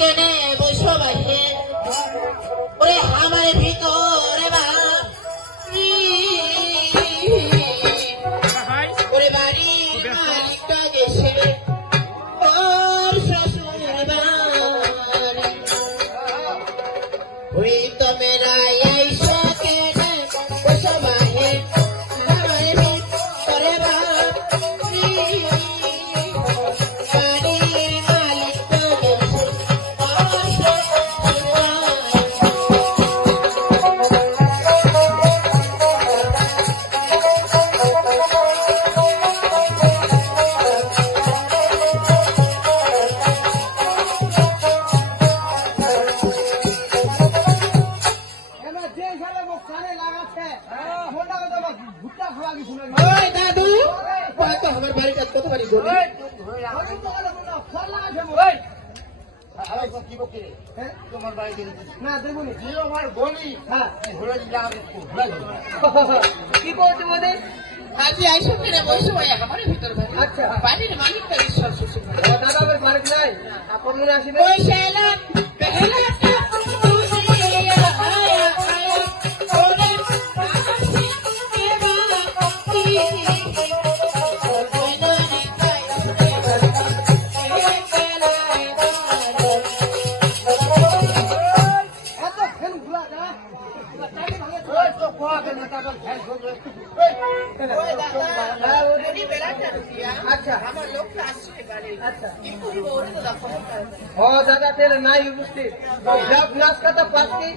কেনে বসো বাইরে ওরে আমার ভিতরে ওরে বাড়ির মালিকটা গেছে ওর শ্বশুর বাড়ি ওই তোমরা আইসা কেনে বসো বাইরে আমার ভিতরে দাদু আমার বাড়িটা কত বাড়ি তোমার বাড়িতে না দেখুন আমার গলি হ্যাঁ কি করতে বলে আজি আইসো কেনে বসো ভাই আমার ভিতর বাড়ি আচ্ছা বাড়ির মালিকটা ঈশ্বর শ্বশুর বাড়ি দাদা আমার বাড়ি নাই আপন মনে আসিবে ওই শালা পেহলা আচ্ছা আমার লোকটা আসছে বাড়ি আচ্ছা কি করবো ওরে তো দেখো ও দাদা তেরে নাই উপস্থিত জব নাচ কথা পাচ্ছি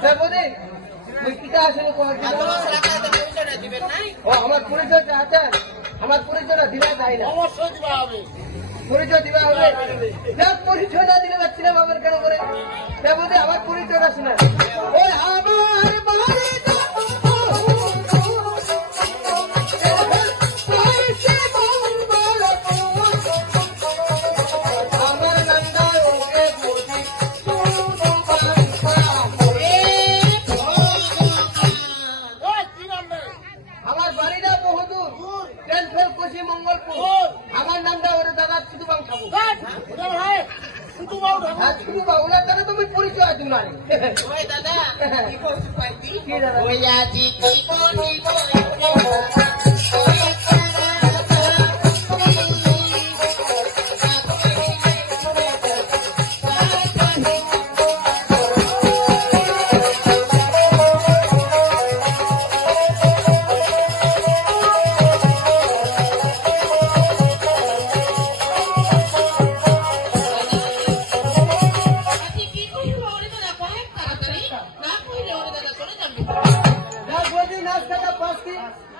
স্যার বলে কিটা আসলে কোন তোমার রাখাতে পয়সা দিবেন নাই ও আমার পরিচয় আছেন আমার পরিচয়টা দিলে যাই না অবশ্যই দিবা হবে পরিচয় দিবা হবে যাক পরিচয় না দিলে পাচ্ছিলাম আমার কেন করে স্যার বলে আমার পরিচয়টা শোনা ওই আমার বাড়ি আমার বাড়িটা বহুদূর টেনফেল কোশি মঙ্গলপুর আমার নামটা ওরে দাদা শুধু বাং খাবো শুধু বাবুলা তাহলে তুমি পরিচয় দিন না ওই দাদা কি করছো পাইতি কি দাদা ওই আজি কি করি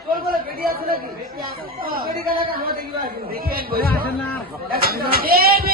তোর বলে বেরিয়ে আছে নাকি বেরিয়ে গেলে আমার দেখিবা দেখেন বসে